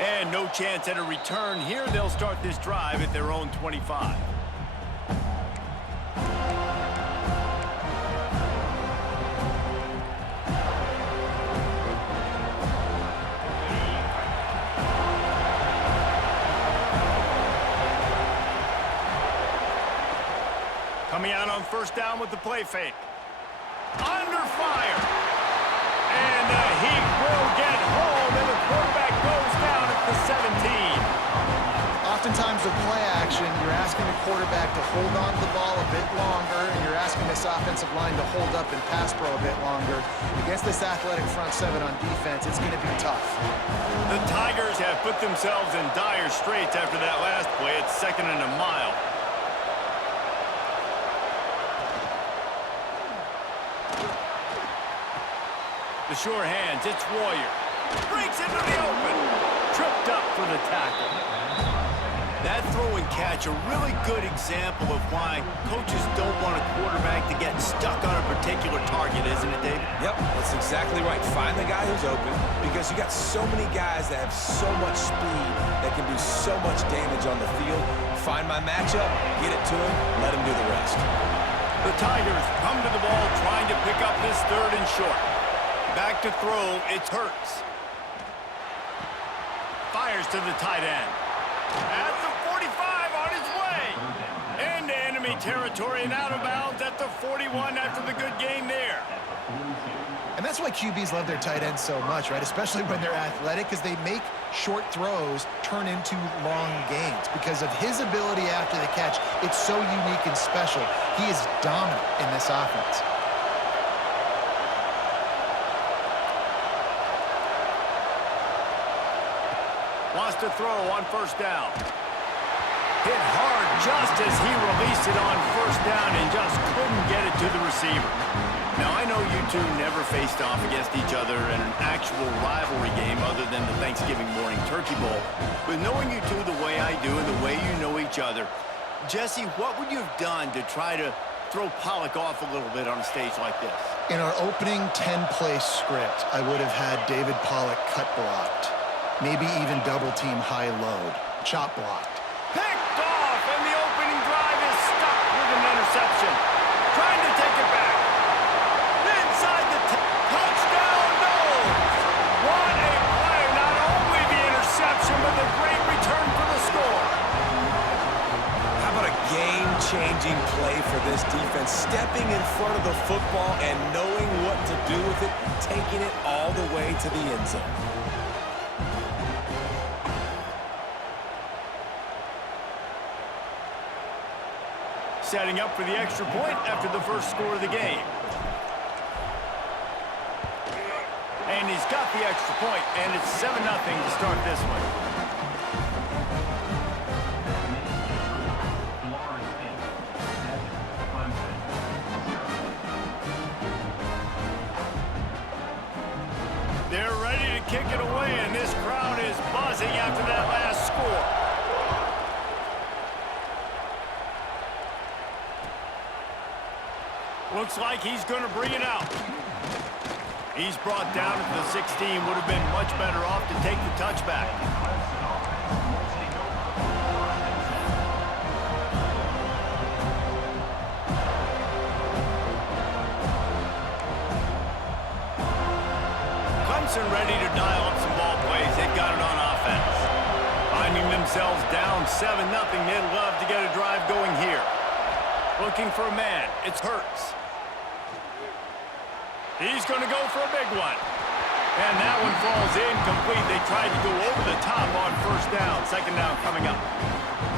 And no chance at a return here. They'll start this drive at their own 25. Coming out on first down with the play fake. Under fire. And the Heat will get home, and the quarterback goes down at the 17. Oftentimes with play action, you're asking the quarterback to hold on to the ball a bit longer, and you're asking this offensive line to hold up and pass pro a bit longer. Against this athletic front seven on defense, it's going to be tough. The Tigers have put themselves in dire straits after that last play. It's 2nd and a mile. The sure hands, it's Warrior. Breaks into the open. Tripped up for the tackle. That throw and catch, a really good example of why coaches don't want a quarterback to get stuck on a particular target, isn't it, David? Yep, that's exactly right. Find the guy who's open, because you got so many guys that have so much speed that can do so much damage on the field. Find my matchup, get it to him, let him do the rest. The Tigers come to the ball trying to pick up this 3rd and short. Back to throw, it's Hurts. Fires to the tight end. At the 45 on his way. Into enemy territory and out of bounds at the 41 after the good game there. And that's why QBs love their tight ends so much, right? Especially when they're athletic, because they make short throws turn into long gains. Because of his ability after the catch, it's so unique and special. He is dominant in this offense. Wants to throw on first down. Hit hard just as he released it on first down and just couldn't get it to the receiver. Now, I know you two never faced off against each other in an actual rivalry game other than the Thanksgiving morning Turkey Bowl. But knowing you two the way I do and the way you know each other, Jesse, what would you have done to try to throw Pollock off a little bit on a stage like this? In our opening 10-play script, I would have had David Pollock cut blocked. Maybe even double-team high load. Chop blocked. Picked off, and the opening drive is stuck with an interception. Trying to take it back. Inside the touchdown, no! What a play. Not only the interception, but the great return for the score. How about a game-changing play for this defense? Stepping in front of the football and knowing what to do with it, taking it all the way to the end zone. Setting up for the extra point after the first score of the game. And he's got the extra point, and it's 7-0 to start this one. They're ready to kick it away, and this crowd is buzzing after that last score. Looks like he's going to bring it out. He's brought down at the 16. Would have been much better off to take the touchback. Clemson ready to dial up some ball plays. They've got it on offense. Finding themselves down 7-0. They'd love to get a drive going here. Looking for a man. It's Hurts. He's going to go for a big one. And that one falls incomplete. They tried to go over the top on first down. 2nd down coming up.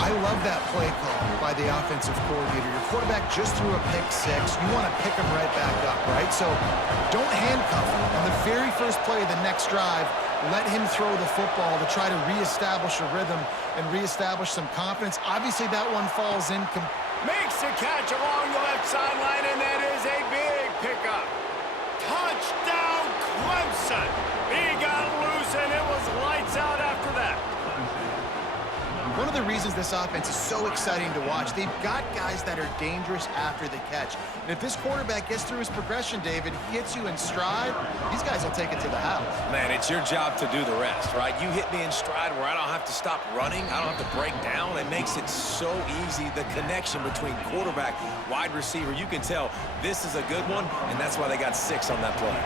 I love that play call by the offensive coordinator. Your quarterback just threw a pick 6. You want to pick him right back up, right? So don't handcuff him. On the very first play of the next drive, let him throw the football to try to reestablish a rhythm and reestablish some confidence. Obviously, that one falls incomplete. Makes a catch along the left sideline, and that is a big pickup. Touchdown, Clemson. He got loose, and it was lights out after that. One of the reasons reasons this offense is so exciting to watch. They've got guys that are dangerous after the catch. And if this quarterback gets through his progression, David, he hits you in stride, these guys will take it to the house. Man, it's your job to do the rest, right? You hit me in stride where I don't have to stop running. I don't have to break down. It makes it so easy, the connection between quarterback, wide receiver. You can tell this is a good one, and that's why they got 6 on that play.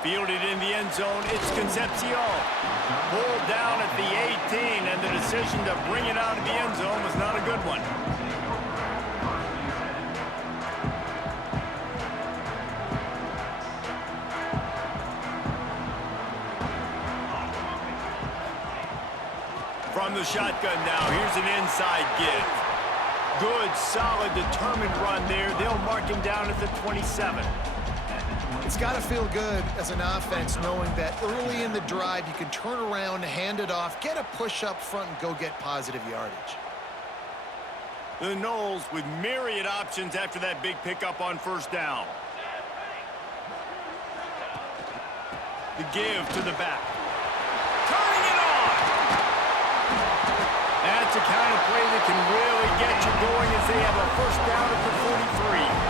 Fielded in the end zone, it's Concepcion. Pulled down at the 18, and the decision to bring it out of the end zone was not a good one. From the shotgun now, here's an inside give. Good, solid, determined run there. They'll mark him down at the 27. It's got to feel good as an offense knowing that early in the drive you can turn around, hand it off, get a push up front, and go get positive yardage. The Noles with myriad options after that big pickup on first down. The give to the back. Turning it on! That's a kind of play that can really get you going as they have a first down at the 43.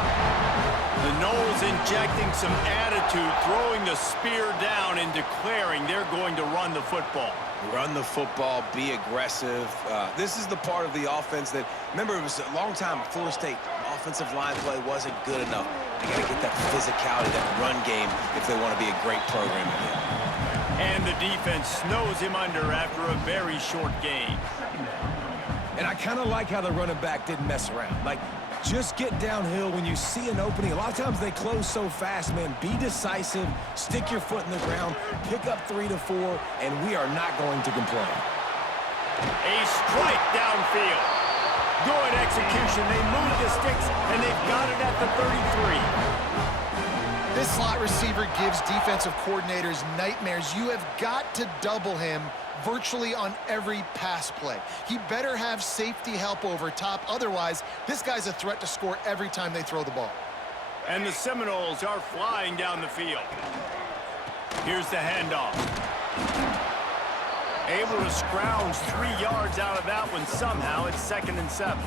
The Noles injecting some attitude, throwing the spear down and declaring they're going to run the football. Run the football, be aggressive. This is the part of the offense that, remember, it was a long time, Florida State offensive line play wasn't good enough. They got to get that physicality, that run game, if they want to be a great program again. And the defense snows him under after a very short gain. And I kind of like how the running back didn't mess around. Like, just get downhill when you see an opening. A lot of times they close so fast, man. Be decisive, stick your foot in the ground, pick up 3 to 4, and we are not going to complain. A strike downfield. Good execution. They move the sticks, and they've got it at the 33. This slot receiver gives defensive coordinators nightmares. You have got to double him virtually on every pass play. He better have safety help over top. Otherwise, this guy's a threat to score every time they throw the ball. And the Seminoles are flying down the field. Here's the handoff. Able to scrounge 3 yards out of that one somehow. It's 2nd and 7.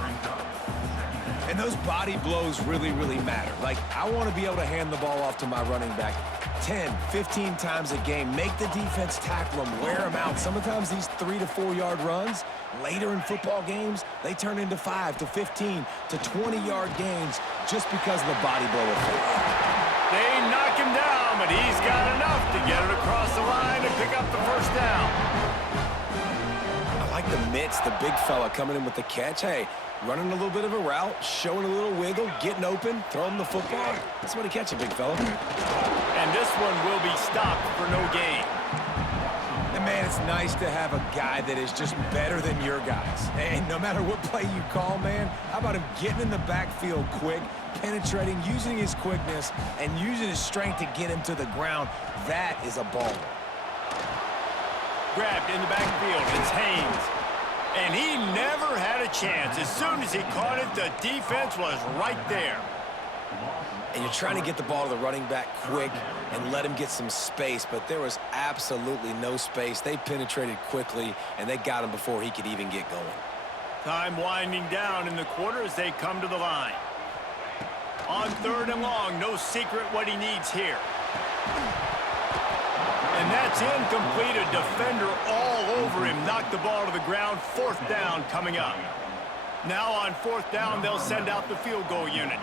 And those body blows really, really matter. Like, I want to be able to hand the ball off to my running back 10, 15 times a game. Make the defense tackle them, wear them out. Sometimes these 3 to 4 yard runs, later in football games, they turn into 5 to 15 to 20-yard gains just because of the body blow effect. They knock him down, but he's got enough to get it across the line and pick up the first down. I like the mitts, the big fella coming in with the catch. Hey, running a little bit of a route, showing a little wiggle, getting open, throwing the football. That's what he catch it, big fella. And this one will be stopped for no gain. And man, it's nice to have a guy that is just better than your guys. And no matter what play you call, man, how about him getting in the backfield quick, penetrating, using his quickness, and using his strength to get him to the ground. That is a baller. Grabbed in the backfield, it's Haynes. And he never had a chance. As soon as he caught it, the defense was right there. And you're trying to get the ball to the running back quick and let him get some space, but there was absolutely no space. They penetrated quickly, and they got him before he could even get going. Time winding down in the quarter as they come to the line. On 3rd and long, no secret what he needs here. And that's incomplete. A defender all over him. Knocked the ball to the ground. 4th down coming up. Now on 4th down, they'll send out the field goal unit.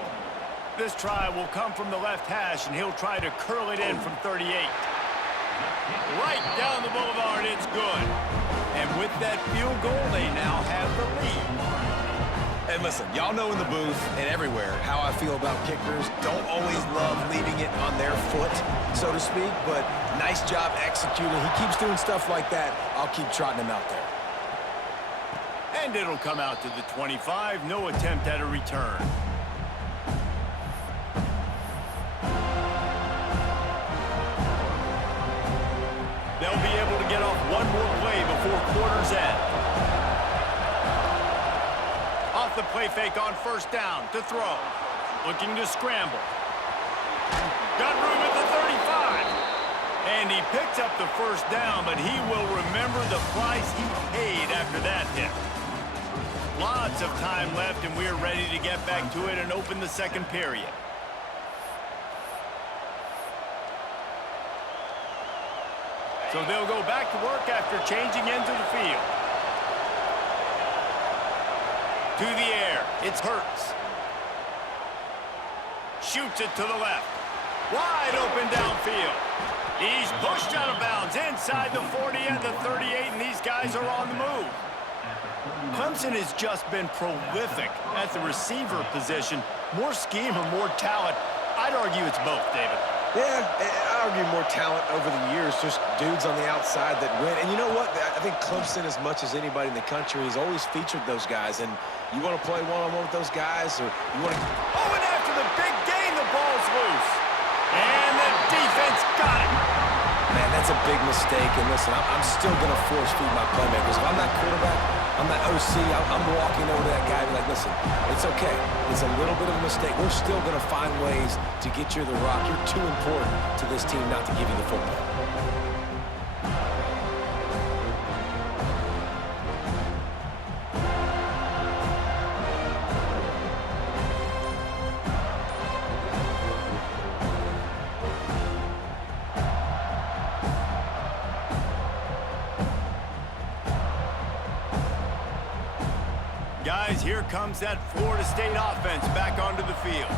This try will come from the left hash, and he'll try to curl it in from 38. Right down the boulevard, it's good. And with that field goal, they now have the lead. And listen, y'all know in the booth and everywhere how I feel about kickers. Don't always love leaving it on their foot, so to speak, but nice job executing. He keeps doing stuff like that. I'll keep trotting him out there. And it'll come out to the 25. No attempt at a return. They'll be able to get off one more play before quarter's end. Off the play fake on 1st down to throw. Looking to scramble. Got room at the 35. And he picks up the first down, but he will remember the price he paid after that hit. Lots of time left, and we're ready to get back to it and open the second period. So they'll go back to work after changing into the field. To the air, it's Hurts. Shoots it to the left. Wide open downfield. He's pushed out of bounds inside the 40 and the 38, and these guys are on the move. Clemson has just been prolific at the receiver position. More scheme or more talent? I'd argue it's both, David. Yeah, I argue more talent over the years, just dudes on the outside that win. And you know what? I think Clemson, as much as anybody in the country, has always featured those guys. And you want to play one-on-one with those guys, or you want to... Oh, and after the big gain, the ball's loose. And the defense got it. Man, that's a big mistake. And listen, I'm still going to force feed my playmakers. If I'm that quarterback, I'm that OC, I'm walking over to that guy and be like, listen, it's okay. It's a little bit of a mistake. We're still going to find ways to get you the rock. You're too important to this team not to give you the football. Guys, here comes that Florida State offense back onto the field.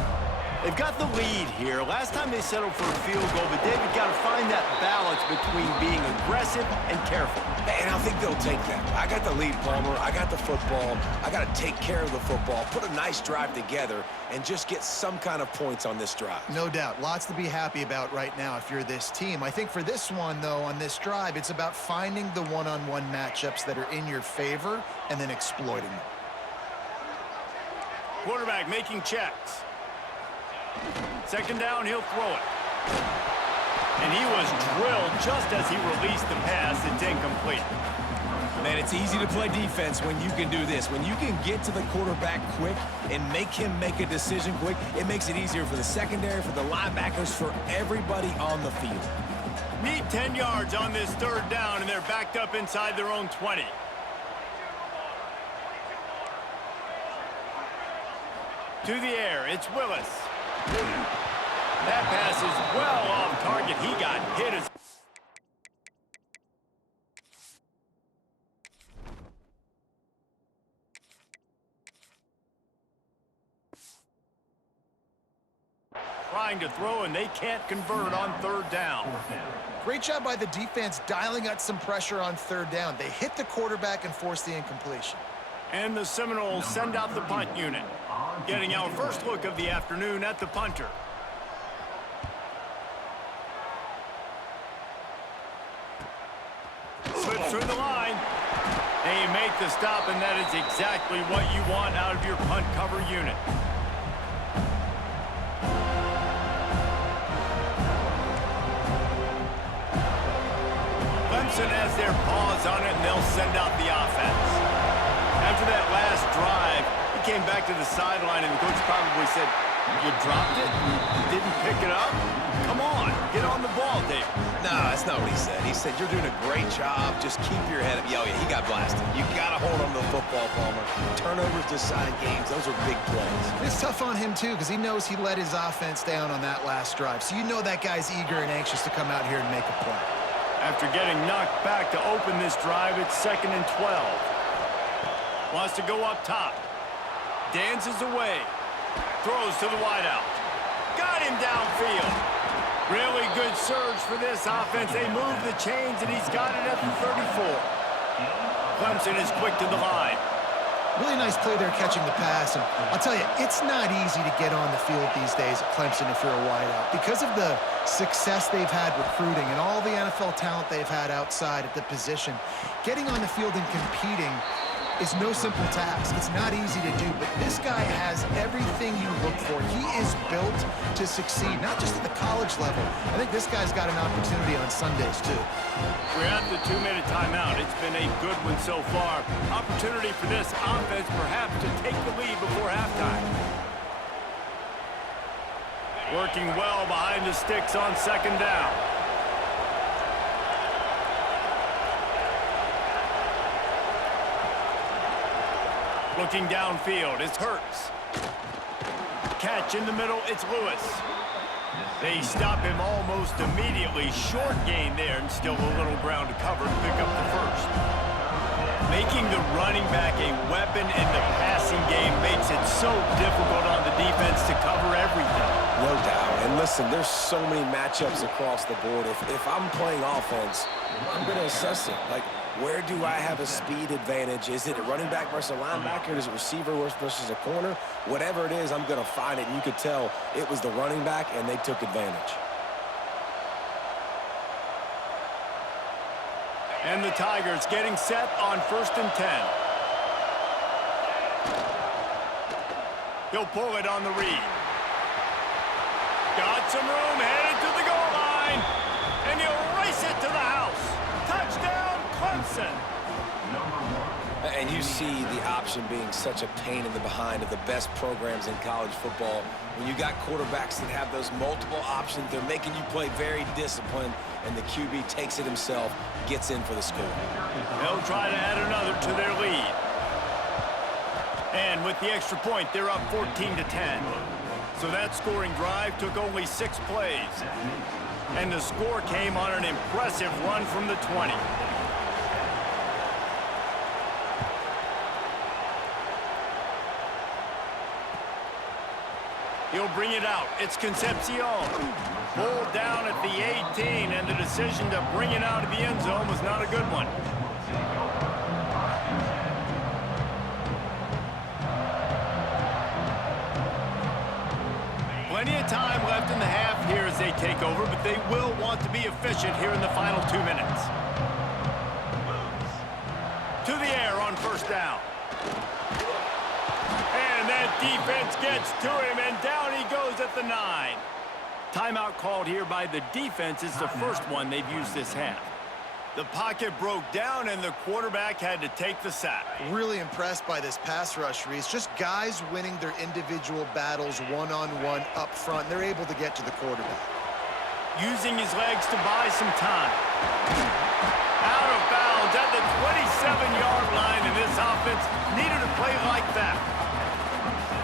They've got the lead here. Last time they settled for a field goal, but David got to find that balance between being aggressive and careful. And I think they'll take that. I got the lead, Palmer. I got the football. I got to take care of the football, put a nice drive together, and just get some kind of points on this drive. No doubt. Lots to be happy about right now if you're this team. I think for this one, though, on this drive, it's about finding the one-on-one matchups that are in your favor and then exploiting them. Quarterback making checks. Second down, he'll throw it. And he was drilled just as he released the pass. It's incomplete. Man, it's easy to play defense when you can do this. When you can get to the quarterback quick and make him make a decision quick, it makes it easier for the secondary, for the linebackers, for everybody on the field. Need 10 yards on this third down, and they're backed up inside their own 20. To the air, it's Willis. That pass is well off target. He got hit as... Trying to throw, and they can't convert on third down. Great job by the defense dialing up some pressure on third down. They hit the quarterback and forced the incompletion. And the Seminoles send out the punt unit. Getting our first look of the afternoon at the punter. Slips through the line. They make the stop, and that is exactly what you want out of your punt cover unit. Clemson has their paws on it, and they'll send out the offense. After that last drive, he came back to the sideline, and the coach probably said, you dropped it? You didn't pick it up? Come on, get on the ball, Dave. No, that's not what he said. He said, you're doing a great job. Just keep your head up. Oh, yeah, he got blasted. You got to hold on to the football, Palmer. Turnovers decide games. Those are big plays. It's tough on him, too, because he knows he let his offense down on that last drive. So you know that guy's eager and anxious to come out here and make a play. After getting knocked back to open this drive, it's 2nd and 12. Wants to go up top. Dances away. Throws to the wideout. Got him downfield. Really good surge for this offense. They move the chains, and he's got it at the 34. Clemson is quick to the line. Really nice play there catching the pass. And I'll tell you, it's not easy to get on the field these days at Clemson if you're a wideout. Because of the success they've had recruiting and all the NFL talent they've had outside at the position, getting on the field and competing is no simple task. It's not easy to do, but this guy has everything you look for. He is built to succeed, not just at the college level. I think this guy's got an opportunity on Sundays, too. We're at the 2-minute timeout. It's been a good one so far. Opportunity for this offense perhaps to take the lead before halftime. Working well behind the sticks on 2nd down. Looking downfield, it's Hurts. Catch in the middle, it's Lewis. They stop him almost immediately. Short gain there, and still a little ground to cover to pick up the first. Making the running back a weapon in the passing game makes it so difficult on the defense to cover everything. No doubt. And listen, there's so many matchups across the board. If I'm playing offense, I'm going to assess it. Like, where do I have a speed advantage? Is it a running back versus a linebacker? Is it receiver versus a corner? Whatever it is, I'm going to find it. And you could tell it was the running back, and they took advantage. And the Tigers getting set on 1st and 10. He'll pull it on the read. Got some room, headed to the goal line. And he'll race it to the house. Touchdown, Clemson. And you see the option being such a pain in the behind of the best programs in college football. When you got quarterbacks that have those multiple options, they're making you play very disciplined, and the QB takes it himself, gets in for the score. They'll try to add another to their lead. And with the extra point, they're up 14-10. So that scoring drive took only 6 plays. And the score came on an impressive run from the 20. He'll bring it out. It's Concepcion. Pulled down at the 18, and the decision to bring it out of the end zone was not a good one. Plenty of time left in the half here as they take over, but they will want to be efficient here in the final 2 minutes. To the air on 1st down. And that defense gets to him, and down he goes at the 9. Timeout called here by the defense. It's the first one they've used this half. The pocket broke down, and the quarterback had to take the sack. Really impressed by this pass rush, Reese. Just guys winning their individual battles one-on-one up front. They're able to get to the quarterback. Using his legs to buy some time. Out of bounds at the 27-yard line, and this offense needed a play like that.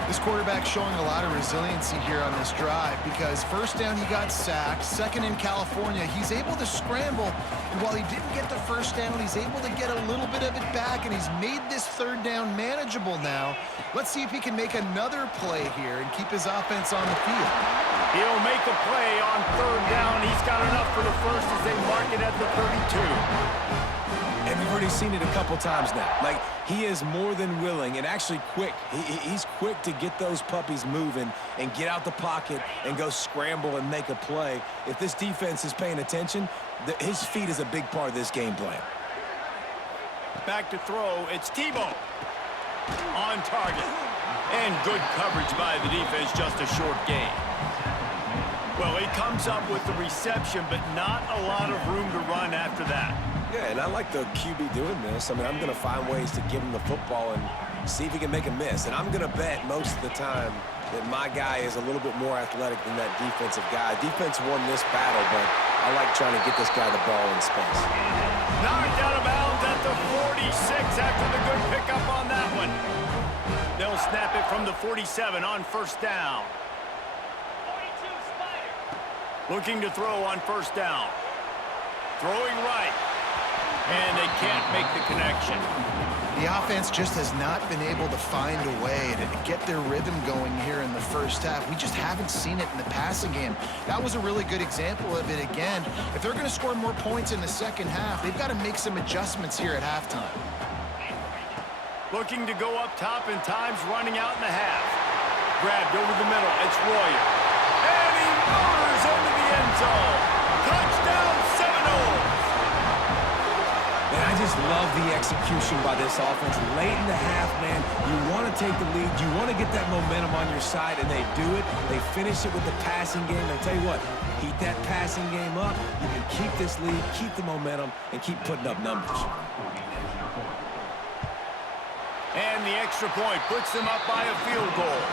This quarterback showing a lot of resiliency here on this drive because 1st down he got sacked, 2nd in California, he's able to scramble, and while he didn't get the 1st down, he's able to get a little bit of it back, and he's made this 3rd down manageable now. Let's see if he can make another play here and keep his offense on the field. He'll make a play on 3rd down. He's got enough for the first as they mark it at the 32. And we've already seen it a couple times now. Like, he is more than willing and actually quick. He's quick to get those puppies moving and get out the pocket and go scramble and make a play. If this defense is paying attention, his feet is a big part of this game plan. Back to throw. It's Tebow. On target. And good coverage by the defense, just a short gain. Well, he comes up with the reception, but not a lot of room to run after that. Yeah, and I like the QB doing this. I mean, I'm going to find ways to give him the football and see if he can make a miss. And I'm going to bet most of the time that my guy is a little bit more athletic than that defensive guy. Defense won this battle, but I like trying to get this guy the ball in space. Knocked out of bounds at the 46 after the good pickup on that one. They'll snap it from the 47 on 1st down. Looking to throw on 1st down. Throwing right. And they can't make the connection. The offense just has not been able to find a way to get their rhythm going here in the 1st half. We just haven't seen it in the passing game. That was a really good example of it again. If they're going to score more points in the 2nd half, they've got to make some adjustments here at halftime. Looking to go up top, and time's running out in the half. Grabbed over the middle. It's Royer. And he motors into the end zone. Touchdown, Seminoles. And I just love the execution by this offense. Late in the half, man, you want to take the lead. You want to get that momentum on your side, and they do it. They finish it with the passing game. And I'll tell you what, keep that passing game up. You can keep this lead, keep the momentum, and keep putting up numbers. And the extra point puts them up by a field goal.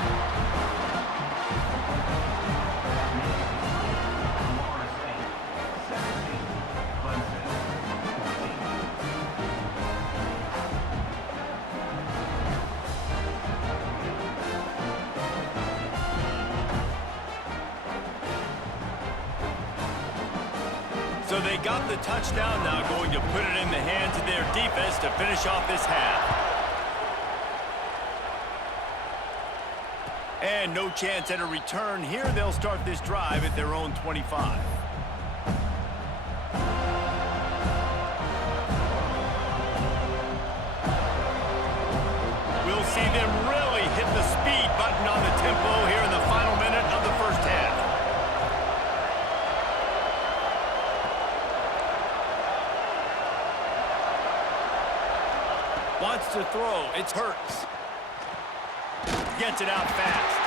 So they got the touchdown, now going to put it in the hands of their defense to finish off this half. And no chance at a return here. They'll start this drive at their own 25. We'll see them really hit the speed button on the tempo here in the final minute of the first half. Wants to throw. It's Hurts. Gets it out fast.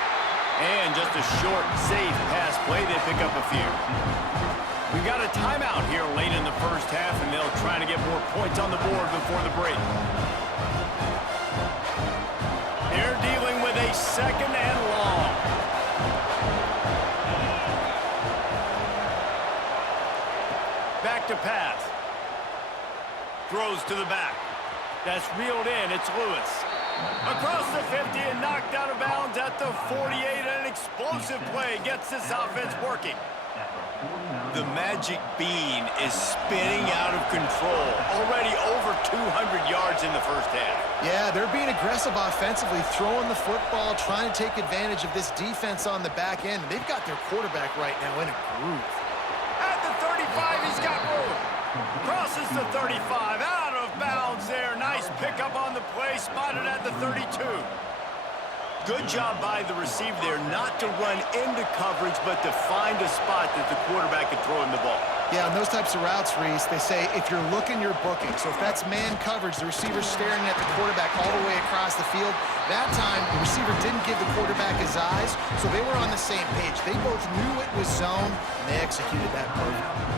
And just a short, safe pass play. They pick up a few. We've got a timeout here late in the first half, and they'll try to get more points on the board before the break. They're dealing with a second and long. Back to pass. Throws to the back. That's reeled in. It's Lewis. Across the 50 and knocked out of bounds at the 48. An explosive play gets this offense working. The magic bean is spinning out of control. Already over 200 yards in the first half. Yeah, they're being aggressive offensively, throwing the football, trying to take advantage of this defense on the back end. They've got their quarterback right now in a groove. At the 35, he's got room. Crosses the 35, out of bounds there. Nice pickup on the play, spotted at the 32. Good job by the receiver there, not to run into coverage, but to find a spot that the quarterback could throw him the ball. Yeah, on those types of routes, Reese, they say if you're looking, you're booking. So if that's man coverage, the receiver's staring at the quarterback all the way across the field. That time, the receiver didn't give the quarterback his eyes, so they were on the same page. They both knew it was zone, and they executed that perfectly.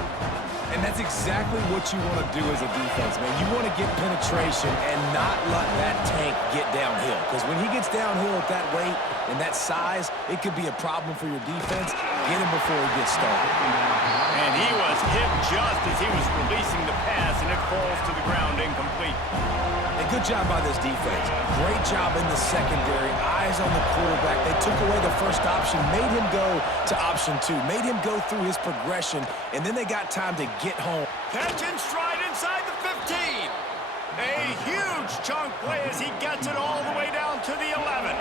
And that's exactly what you want to do as a defense, man. You want to get penetration and not let that tank get downhill. Because when he gets downhill at that weight and that size, it could be a problem for your defense. Get him before he gets started. And he was hit just as he was releasing the pass, and it falls to the ground incomplete. And good job by this defense. Great job in the secondary. Eyes on the quarterback. They took away the first option, made him go to option 2, made him go through his progression, and then they got time to get home. Catch and stride inside the 15. A huge chunk play as he gets it all the way down to the 11.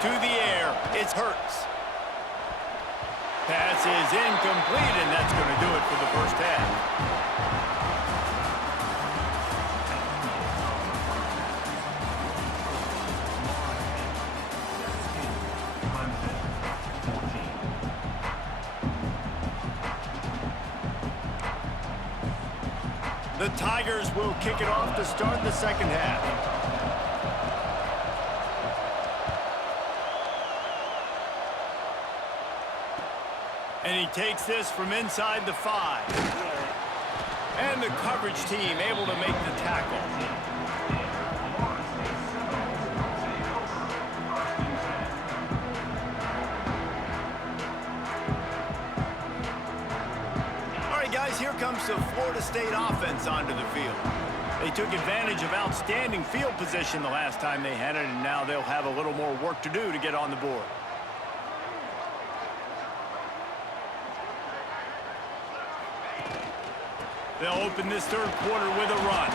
To the air, it's Hurts. Pass is incomplete, and that's going to do it for the first half. The Tigers will kick it off to start the second half. And he takes this from inside the 5. And the coverage team able to make the tackle. Guys, here comes the Florida State offense onto the field. They took advantage of outstanding field position the last time they had it, and now they'll have a little more work to do to get on the board. They'll open this third quarter with a run.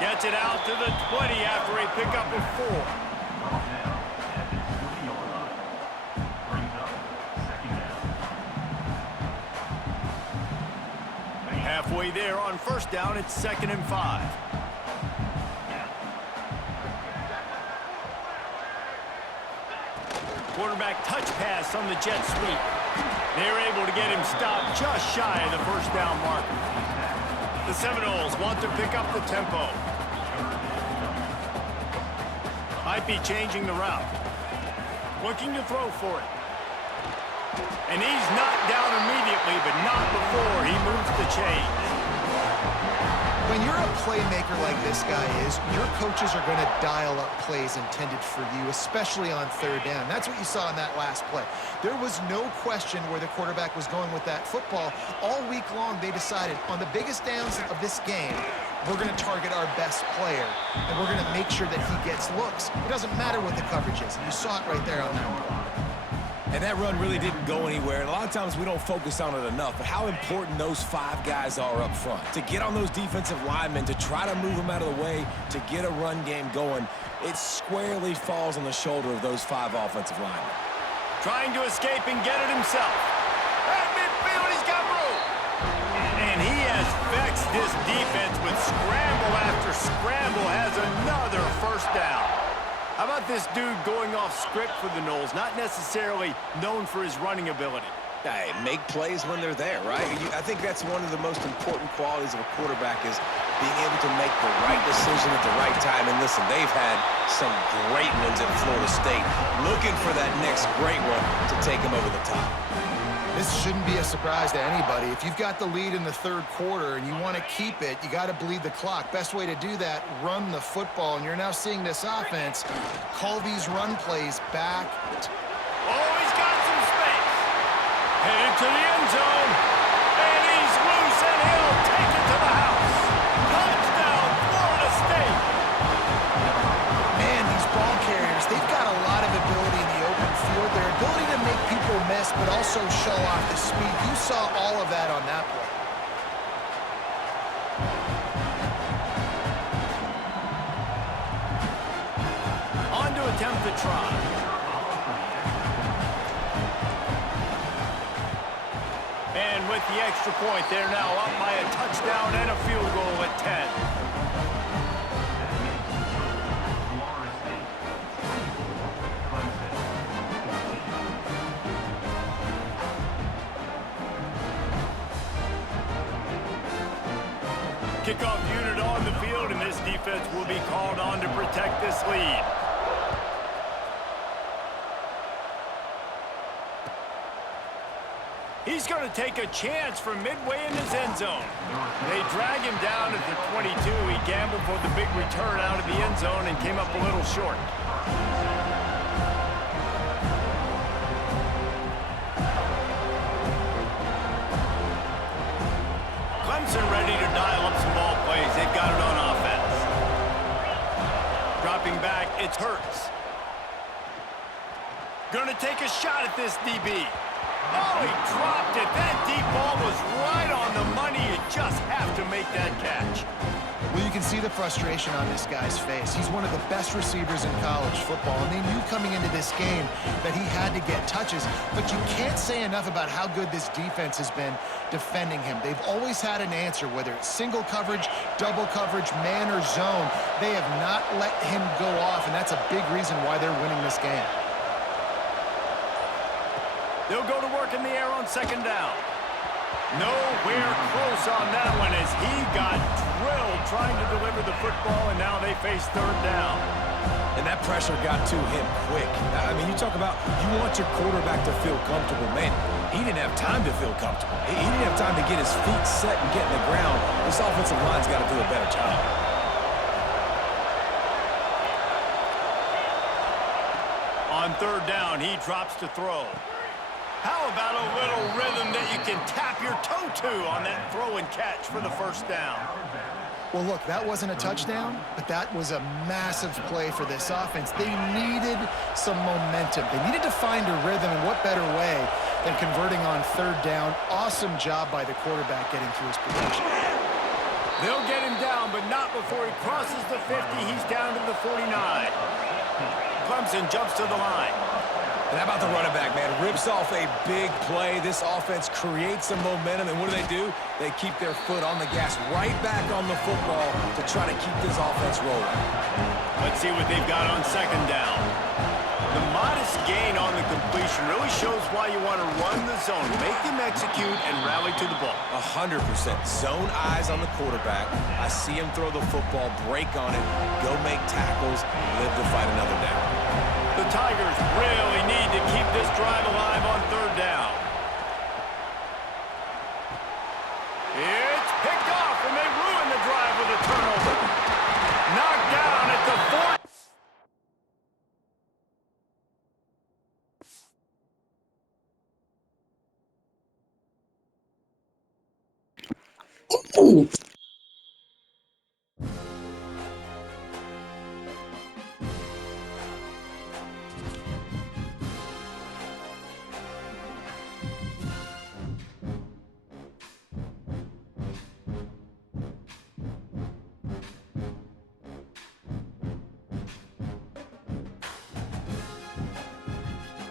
Gets it out to the 20 after a pickup of 4. Halfway there on first down, it's 2nd and 5. Quarterback touch pass on the jet sweep. They're able to get him stopped just shy of the first down marker. The Seminoles want to pick up the tempo. Might be changing the route. Looking to throw for it. And he's knocked down immediately, but not before he moves the chains. When you're a playmaker like this guy is, your coaches are going to dial up plays intended for you, especially on third down. That's what you saw in that last play. There was no question where the quarterback was going with that football. All week long, they decided on the biggest downs of this game, we're going to target our best player, and we're going to make sure that he gets looks. It doesn't matter what the coverage is. And you saw it right there on that play. And that run really didn't go anywhere. And a lot of times we don't focus on it enough, but how important those 5 guys are up front. To get on those defensive linemen, to try to move them out of the way, to get a run game going, it squarely falls on the shoulder of those 5 offensive linemen. Trying to escape and get it himself. At midfield, he's got room. And he has vexed this defense with scramble after scramble, has another first down. How about this dude going off script for the Noles, not necessarily known for his running ability? Hey, make plays when they're there, right? I think that's one of the most important qualities of a quarterback is being able to make the right decision at the right time. And listen, they've had some great ones at Florida State, looking for that next great one to take them over the top. This shouldn't be a surprise to anybody. If you've got the lead in the third quarter and you want to keep it, you got to bleed the clock. Best way to do that, run the football. And you're now seeing this offense call these run plays back. Oh, he's got some space. Headed to the end zone. And he's loose, and he'll take it to the house. Touchdown, Florida State. Man, these ball carriers, they've got a lot of ability in the open field. Their ability to make people miss, but also show off the speed. You saw all of that on that play. On to attempt the try. And with the extra point, they're now up by a touchdown and a field goal at 10. Kickoff unit on the field, and this defense will be called on to protect this lead. He's going to take a chance from midway in his end zone. They drag him down at the 22. He gambled for the big return out of the end zone and came up a little short. Clemson ready to dial up some ball plays. They've got it on offense. Dropping back, it's Hurts. Gonna take a shot at this DB. Oh, he dropped it. That deep ball was right on the money. You just have to make that catch. Well, you can see the frustration on this guy's face. He's one of the best receivers in college football, and they knew coming into this game that he had to get touches. But you can't say enough about how good this defense has been defending him. They've always had an answer, whether it's single coverage, double coverage, man or zone. They have not let him go off, and that's a big reason why they're winning this game. They'll go to work in the air on second down. Nowhere close on that one as he got drilled trying to deliver the football, and now they face third down. And that pressure got to him quick. I mean, you talk about you want your quarterback to feel comfortable. Man, he didn't have time to feel comfortable. He didn't have time to get his feet set and get in the ground. This offensive line's got to do a better job. On third down, he drops to throw. How about a little rhythm that you can tap your toe to on that throw and catch for the first down? Well, look, that wasn't a touchdown, but that was a massive play for this offense. They needed some momentum. They needed to find a rhythm, and what better way than converting on third down. Awesome job by the quarterback getting through his protection. They'll get him down, but not before he crosses the 50. He's down to the 49. Clemson jumps to the line. And how about the running back, man? Rips off a big play. This offense creates some momentum, and what do? They keep their foot on the gas, right back on the football to try to keep this offense rolling. Let's see what they've got on second down. The modest gain on the completion really shows why you want to run the zone, make them execute, and rally to the ball. 100%. Zone eyes on the quarterback. I see him throw the football, break on it, go make tackles, live to fight another down. The Tigers really need to keep this drive alive on third down. It's picked off, and they ruin the drive with a turnover. Knocked down at the 40.